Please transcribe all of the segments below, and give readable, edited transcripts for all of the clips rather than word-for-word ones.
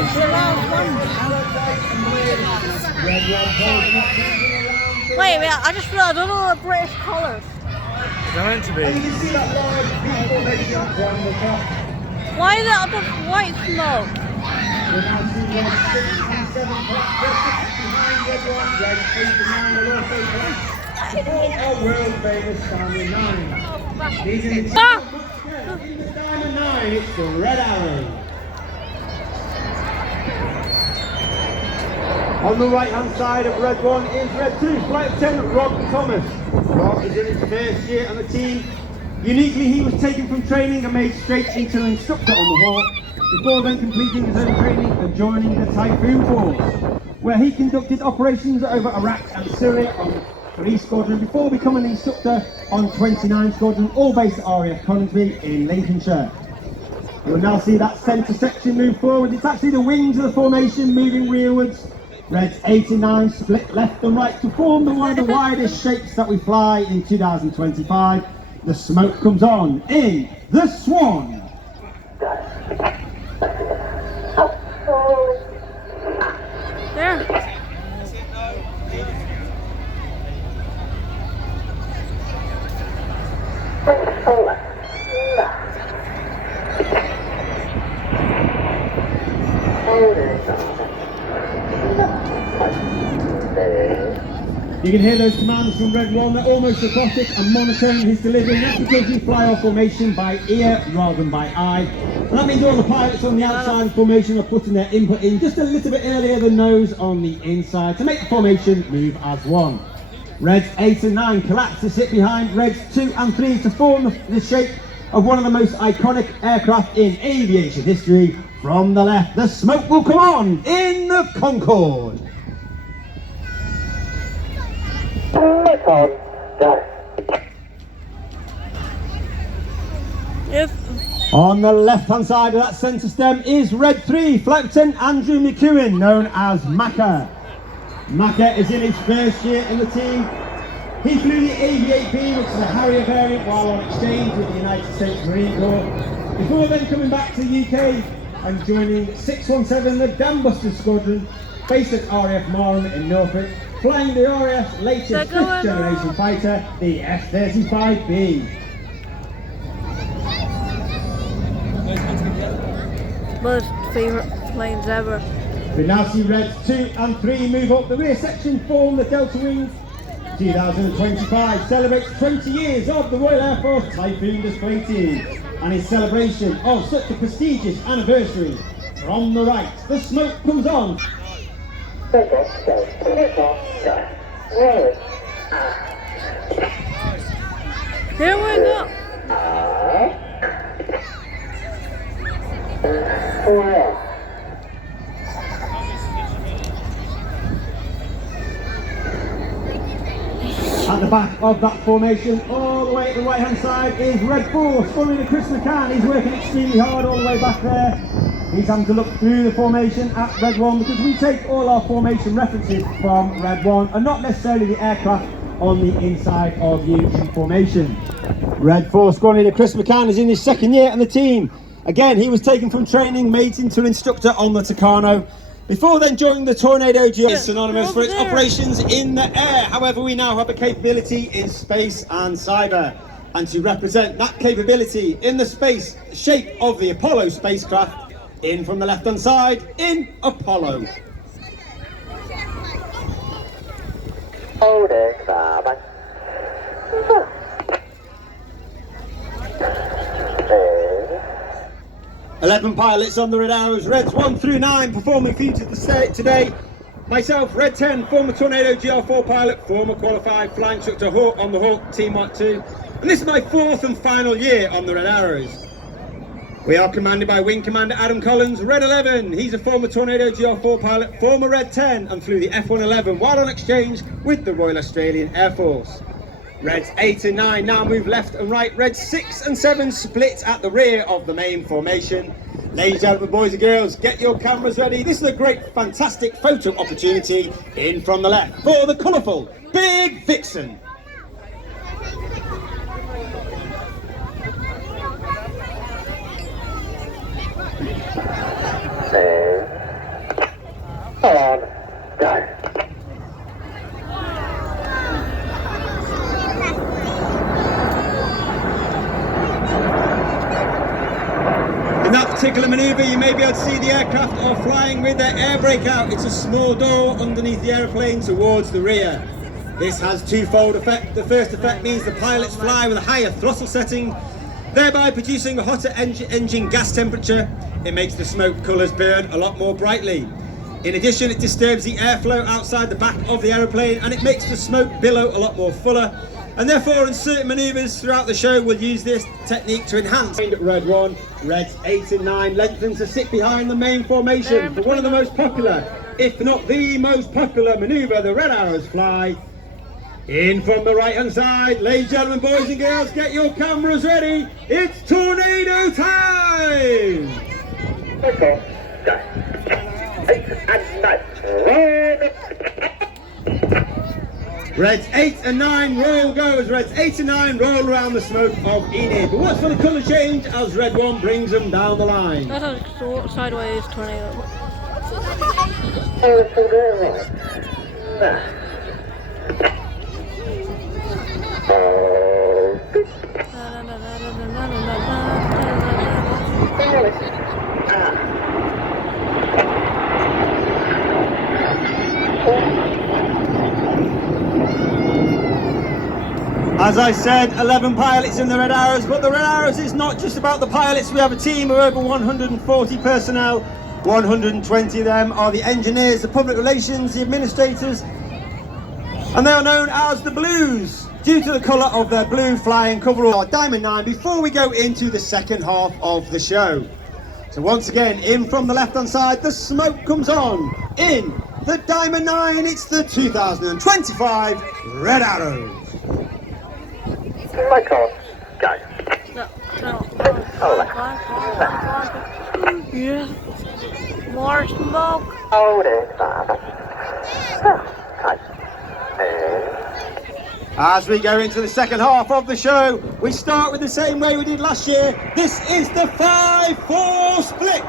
It's the last one. Wait a minute, I just realised I don't know the British colours. They're meant to be. Why is that the white smoke? World famous Diamond 9. Diamond 9, it's the Red Arrow. On the right hand side of Red 1 is Red 2, Flight Lieutenant Rob Thomas. Rob is in his first year on the team. Uniquely, he was taken from training and made straight into an instructor on the Hawk, before then completing his own training and joining the Typhoon Force, where he conducted operations over Iraq and Syria on 3 Squadron before becoming an instructor on 29 Squadron, all based at RAF Coningsby in Lincolnshire. You will now see that centre section move forward. It's actually the wings of the formation moving rearwards. Reds 8 and 9 split left and right to form one of the widest shapes that we fly in 2025. The smoke comes on in the Swan. There. You can hear those commands from Red 1, they're almost robotic and monitoring his delivery. That's because we fly our formation by ear rather than by eye. And that means all the pilots on the outside of the formation are putting their input in just a little bit earlier than those on the inside to make the formation move as one. Reds 8 and 9 collapse to sit behind Reds 2 and 3 to form the shape of one of the most iconic aircraft in aviation history. From the left, the smoke will come on in the Concorde. On the left hand side of that centre stem is Red 3, Flight Lieutenant Andrew McEwen, known as Macca. Macca is in his first year in the team. He flew the AV-8B, which is a Harrier variant, while on exchange with the United States Marine Corps, before then coming back to the UK and joining 617, the Dambuster Squadron, based at RAF Marham in Norfolk, flying the RAF's latest 5th generation fighter, the F-35B. Most favourite planes ever. We now see Reds 2 and 3 move up the rear section, form the Delta Wings. 2025 celebrates 20 years of the Royal Air Force Typhoon Display Team, and in celebration of such a prestigious anniversary, from the right, the smoke comes on. Here we go. At the back of that formation, all the way to the right hand side, is Red 4, Spurring Chris McCann. He's working extremely hard all the way back there. He's having to look through the formation at Red 1 because we take all our formation references from Red 1 and not necessarily the aircraft on the inside of you in formation. Red 4 Squadron leader Chris McCann is in his second year on the team. Again, he was taken from training, made into an instructor on the Tucano, before then joining the Tornado GS. It's synonymous for its operations in the air. However, we now have a capability in space and cyber. And to represent that capability in the space shape of the Apollo spacecraft, in from the left hand side, in Apollo. Holding 3. 11 pilots on the Red Arrows, Reds 1 through 9 performing for you today. Myself, Red 10, former Tornado GR4 pilot, former qualified flying instructor Hawk on the Hawk Team Mark 2. And this is my 4th and final year on the Red Arrows. We are commanded by Wing Commander Adam Collins, Red 11. He's a former Tornado GR4 pilot, former Red 10, and flew the F111 while on exchange with the Royal Australian Air Force. Reds 8 and 9 now move left and right. Reds 6 and 7 split at the rear of the main formation. Ladies and gentlemen, boys and girls, get your cameras ready. This is a great, fantastic photo opportunity in from the left for the colourful Big Vixen. particular manoeuvre, you may be able to see the aircraft are flying with their air brake out. It's a small door underneath the aeroplane towards the rear. This has twofold effect. The first effect means the pilots fly with a higher throttle setting, thereby producing a hotter engine gas temperature. It makes the smoke colours burn a lot more brightly. In addition, it disturbs the airflow outside the back of the aeroplane, and it makes the smoke billow a lot more fuller. And therefore, in certain manoeuvres throughout the show, we'll use this technique to enhance. Red 1, Reds 8 and 9 lengthen to sit behind the main formation for one of the most popular, if not the most popular manoeuvre the Red Arrows fly. In from the right hand side, ladies and gentlemen, boys and girls, get your cameras ready. It's tornado time! Okay, go. 8 and 9. Reds 8 and 9 roll goes. Reds 8 and 9 roll around the smoke of Enid. But watch for the colour change as Red 1 brings them down the line. That's a sideways tornado. As I said, 11 pilots in the Red Arrows, but the Red Arrows is not just about the pilots. We have a team of over 140 personnel. 120 of them are the engineers, the public relations, the administrators, and they are known as the Blues due to the colour of their blue flying coverall, Diamond 9, before we go into the second half of the show. So once again, in from the left hand side, the smoke comes on. In the Diamond 9, it's the 2025 Red Arrows. Michael, go. No. Oh, Yeah. More smoke. hold it, Father. As we go into the second half of the show, we start with the same way we did last year. This is the 5-4 split.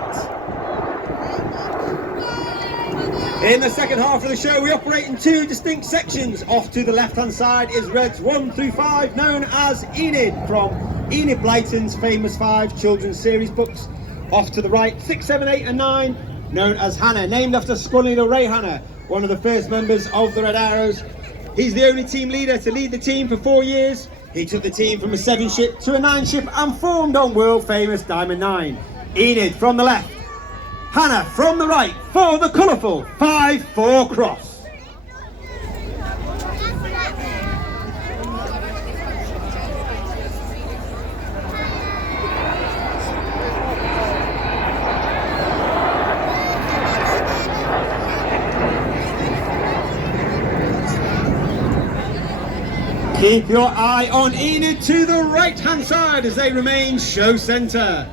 In the second half of the show, we operate in two distinct sections. Off to the left-hand side is Reds 1 through 5, known as Enid, from Enid Blyton's famous 5 children's series books. Off to the right, 6, 7, 8 and 9, known as Hannah, named after Squad Leader Ray Hannah, one of the first members of the Red Arrows. He's the only team leader to lead the team for 4 years. He took the team from a 7-ship to a 9-ship and formed on world famous Diamond 9. Enid from the left, Hannah from the right for the colourful 5-4 cross. Keep your eye on Enid to the right hand side as they remain show centre.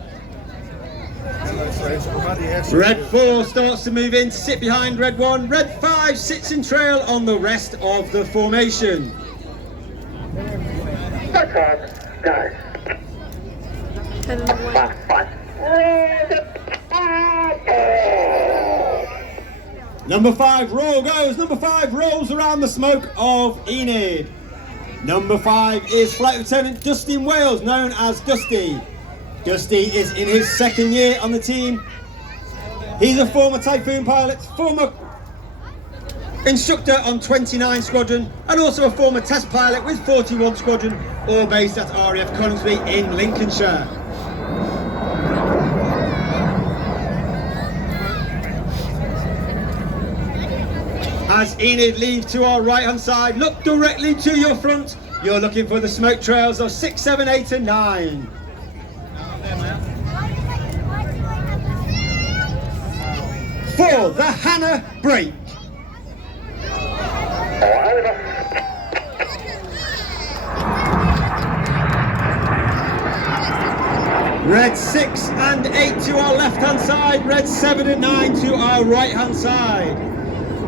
Red 4 starts to move in to sit behind Red 1. Red 5 sits in trail on the rest of the formation. Go. Number 5 roll goes. Number 5 rolls around the smoke of Enid. Number 5 is Flight Lieutenant Dustin Wales, known as Dusty. Dusty is in his second year on the team. He's a former Typhoon pilot, former instructor on 29 Squadron, and also a former test pilot with 41 Squadron, all based at RAF Coningsby in Lincolnshire. As Enid leaves to our right hand side, look directly to your front. You're looking for the smoke trails of 6, 7, 8 and 9. For the Hannah break. Red 6 and 8 to our left hand side, Red 7 and 9 to our right hand side.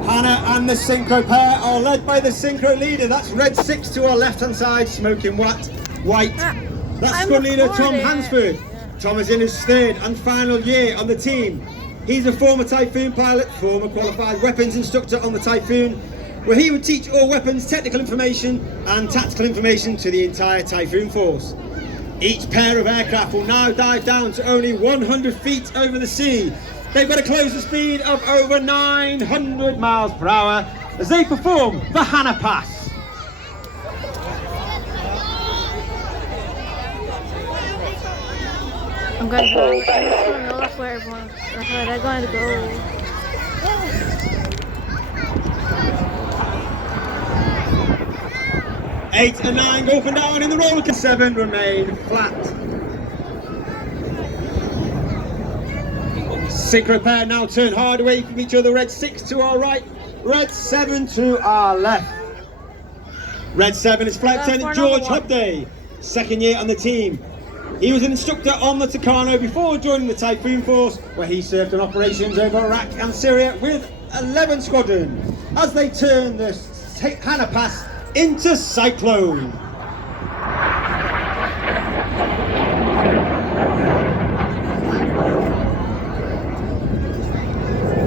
Hannah and the synchro pair are led by the synchro leader. That's Red 6 to our left hand side, smoking white. That's squad leader Tom Hansford. Tom is in his third and final year on the team. He's a former Typhoon pilot, former qualified weapons instructor on the Typhoon, where he would teach all weapons technical information and tactical information to the entire Typhoon force. Each pair of aircraft will now dive down to only 100 feet over the sea. They've got a closer speed of over 900 miles per hour as they perform the Hannah Pass. I'm going to go. That's where everyone. That's where they're going to go. 8 and 9 go up and down in the roller coaster. 7 remain flat. Synchro pair now turn hard away from each other. Red 6 to our right, Red 7 to our left. Red 7 is Flight Lieutenant George Hubday, second year on the team. He was an instructor on the Tucano before joining the Typhoon Force, where he served on operations over Iraq and Syria with 11 Squadron, as they turn the Hannah Pass into Cyclone.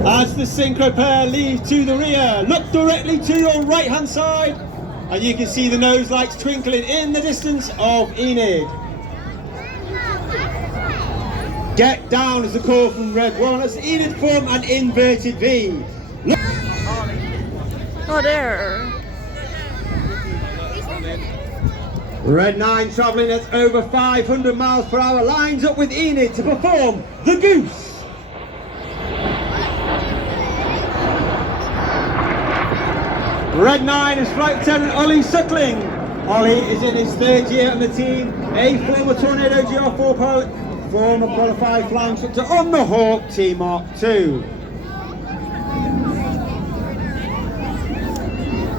As the synchro pair leave to the rear, look directly to your right hand side and you can see the nose lights twinkling in the distance of Enid. Get down is the call from Red 1 as Enid form an inverted V. Look. Oh, there. Red 9 travelling at over 500 miles per hour lines up with Enid to perform the Goose. Red 9 is Flight Lieutenant Ollie Suckling. Ollie is in his third year on the team, a former Tornado GR4 pilot, former qualified flying instructor on the Hawk T-Mark 2.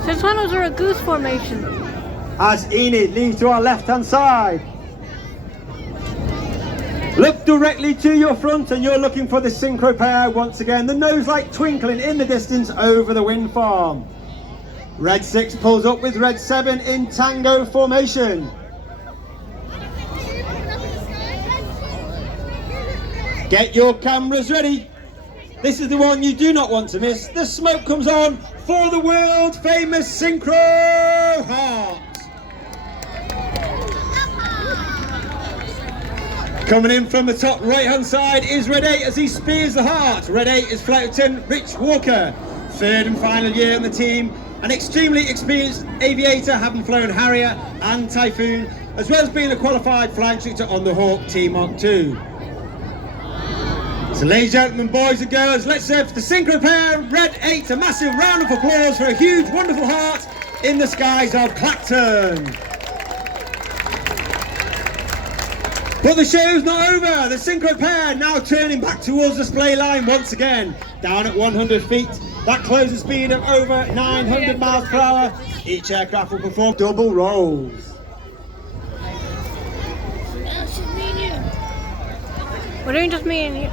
Since when was there a goose formation? As Enid leaves to our left hand side. Look directly to your front and you're looking for the synchro pair once again. The nose light twinkling in the distance over the wind farm. Red 6 pulls up with Red 7 in tango formation. Get your cameras ready. This is the one you do not want to miss. The smoke comes on for the world famous Synchro Heart. Coming in from the top right hand side is Red 8 as he spears the Heart. Red 8 is Flight Lieutenant Rich Walker, third and final year on the team, an extremely experienced aviator, having flown Harrier and Typhoon, as well as being a qualified flying instructor on the Hawk T-Mark 2. So ladies and gentlemen, boys and girls, let's give the synchro pair, Red 8, a massive round of applause for a huge, wonderful heart in the skies of Clacton. But the show's not over. The synchro pair now turning back towards the display line once again, down at 100 feet. That closes speed of over 900 miles per hour. Each aircraft will perform double rolls. We're doing just me and you.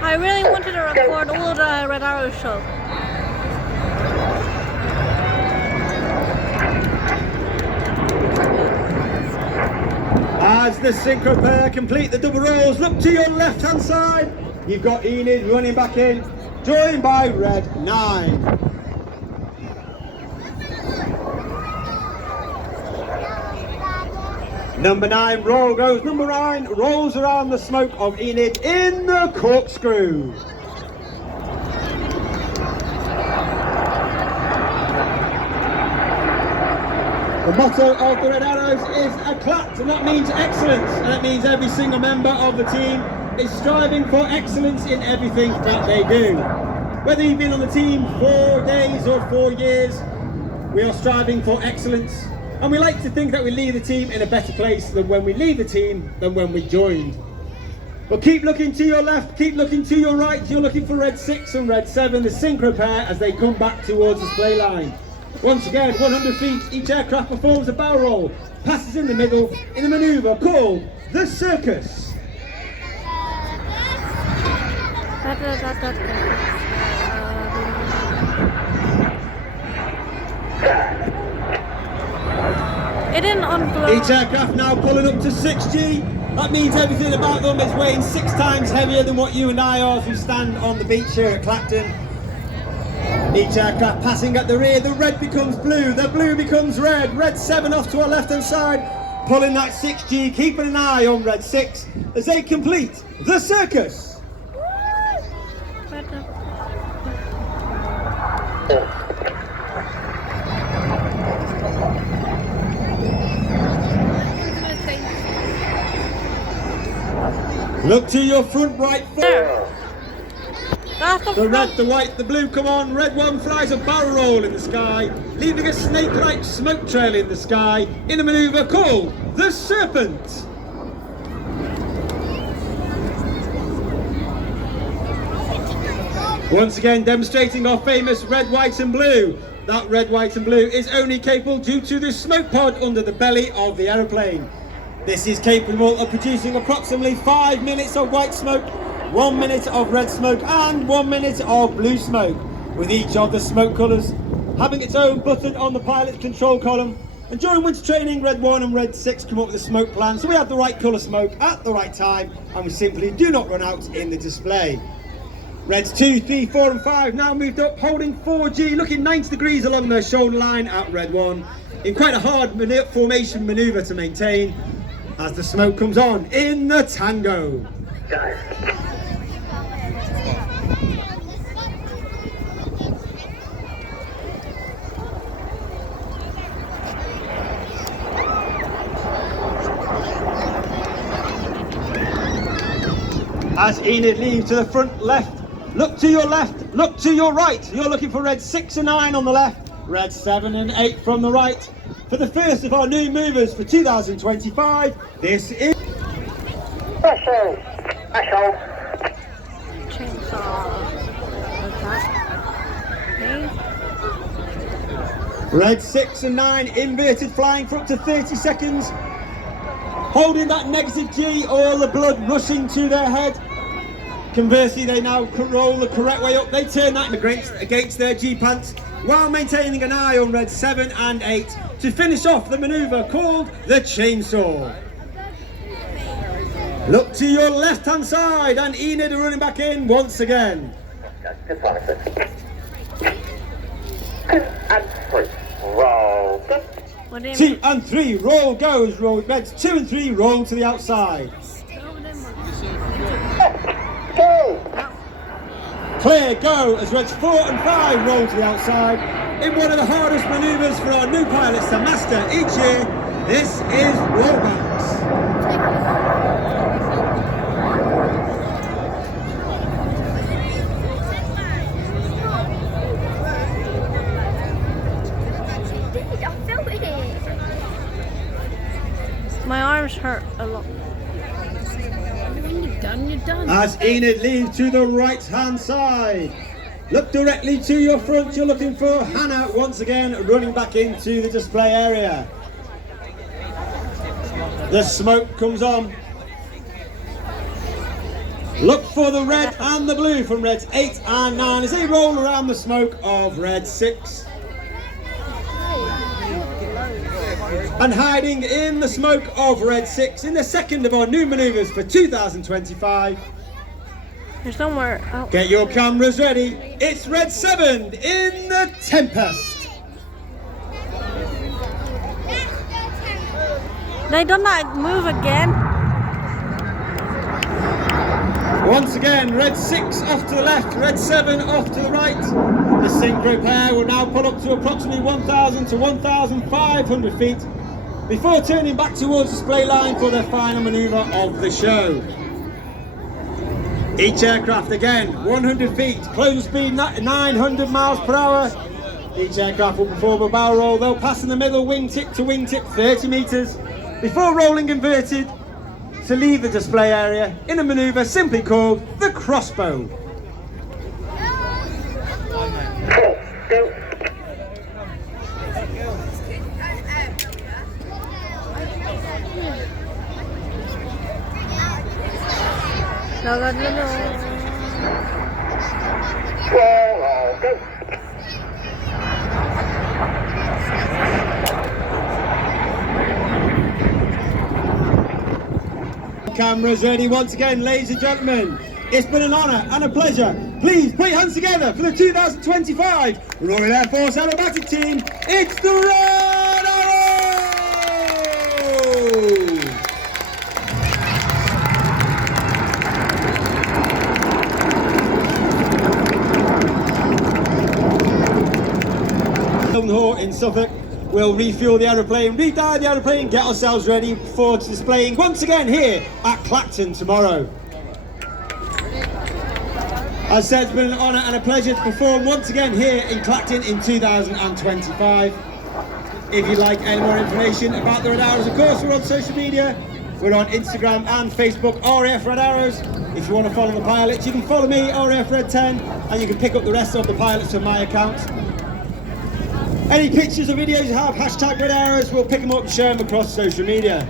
I really wanted to record all the Red Arrow show. As the synchro pair complete the double rolls, look to your left hand side. You've got Enid running back in, joined by Red 9. Number 9 roll goes. Number 9 rolls around the smoke of Enid in the corkscrew. The motto of the Red Arrows is a clap, and that means excellence, and that means every single member of the team is striving for excellence in everything that they do. Whether you've been on the team 4 days or 4 years, we are striving for excellence, and we like to think that we leave the team in a better place than when we leave the team than when we joined. But keep looking to your left, keep looking to your right. You're looking for Red 6 and Red 7, the synchro pair, as they come back towards the display line. Once again, 100 feet, each aircraft performs a barrel roll, passes in the middle in a manoeuvre called the Circus. It didn't unblow. Each aircraft now pulling up to 6G That means everything about them is weighing 6 times heavier than what you and I are as we stand on the beach here at Clacton. Each aircraft passing at the rear, the red becomes blue, the blue becomes red. Red 7 off to our left hand side, pulling that 6G, keeping an eye on red 6 as they complete the circus. Look to your front right foot. The red, the white, the blue come on. Red 1 flies a barrel roll in the sky, leaving a snake-like smoke trail in the sky in a manoeuvre called the Serpent. Once again demonstrating our famous red, white and blue. That red, white and blue is only capable due to the smoke pod under the belly of the aeroplane. This is capable of producing approximately 5 minutes of white smoke, 1 minute of red smoke and 1 minute of blue smoke, with each of the smoke colours having its own button on the pilot's control column. And during winter training, red 1 and red 6 come up with a smoke plan, so we have the right colour smoke at the right time and we simply do not run out in the display. Reds 2, 3, 4 and 5 now moved up, holding 4G, looking 90 degrees along their shoulder line at red 1, in quite a hard formation manoeuvre to maintain as the smoke comes on in the tango. As Enid leaves to the front left, look to your left, look to your right. You're looking for red 6 and 9 on the left, red 7 and 8 from the right. For the first of our new movers for 2025, this is Airshow. Airshow. Chainsaw. What's that? red 6 and 9 inverted flying for up to 30 seconds. Holding that negative G, all the blood rushing to their head. Conversely, they now roll the correct way up. They turn that against their G pants while maintaining an eye on red 7 and 8 to finish off the manoeuvre called the chainsaw. Look to your left hand side and Enid are running back in once again. Good one, sir. 2 and 3. Roll. What do you 2 and 3, roll goes, roll reds 2 and 3, roll to the outside. Go. Clear, go, as reds 4 and 5 roll to the outside. In one of the hardest manoeuvres for our new pilots to master each year, this is rollbacks. My arms hurt a lot. When you're done, you're done. As Enid leaves to the right hand side. Look directly to your front, you're looking for Hannah once again running back into the display area. The smoke comes on. Look for the red and the blue from reds 8 and 9 as they roll around the smoke of red 6. And hiding in the smoke of red 6 in the second of our new manoeuvres for 2025. There's somewhere. Oh. Get your cameras ready. It's red 7 in the Tempest. They done that move again. Once again, red 6 off to the left, red 7 off to the right. The synchro pair will now pull up to approximately 1,000 to 1,500 feet before turning back towards the display line for their final manoeuvre of the show. Each aircraft again, 100 feet, closing speed 900 miles per hour. Each aircraft will perform a barrel roll. They'll pass in the middle wingtip to wingtip 30 metres before rolling inverted to leave the display area in a manoeuvre simply called the crossbow. Go. No. Roll. Go. cameras ready once again, ladies and gentlemen. It's been an honour and a pleasure. Please put your hands together for the 2025 Royal Air Force Aerobatic Team. It's the Red Arrows! In Suffolk, we'll refuel the aeroplane, re-dive the aeroplane, get ourselves ready for displaying once again here at Clacton tomorrow. As said, it's been an honour and a pleasure to perform once again here in Clacton in 2025. If you'd like any more information about the Red Arrows, of course, we're on social media. We're on Instagram and Facebook, RAF Red Arrows. If you want to follow the pilots, you can follow me, RAF Red 10, and you can pick up the rest of the pilots on my account. Any pictures or videos you have, hashtag Red Arrows, we'll pick them up and share them across social media.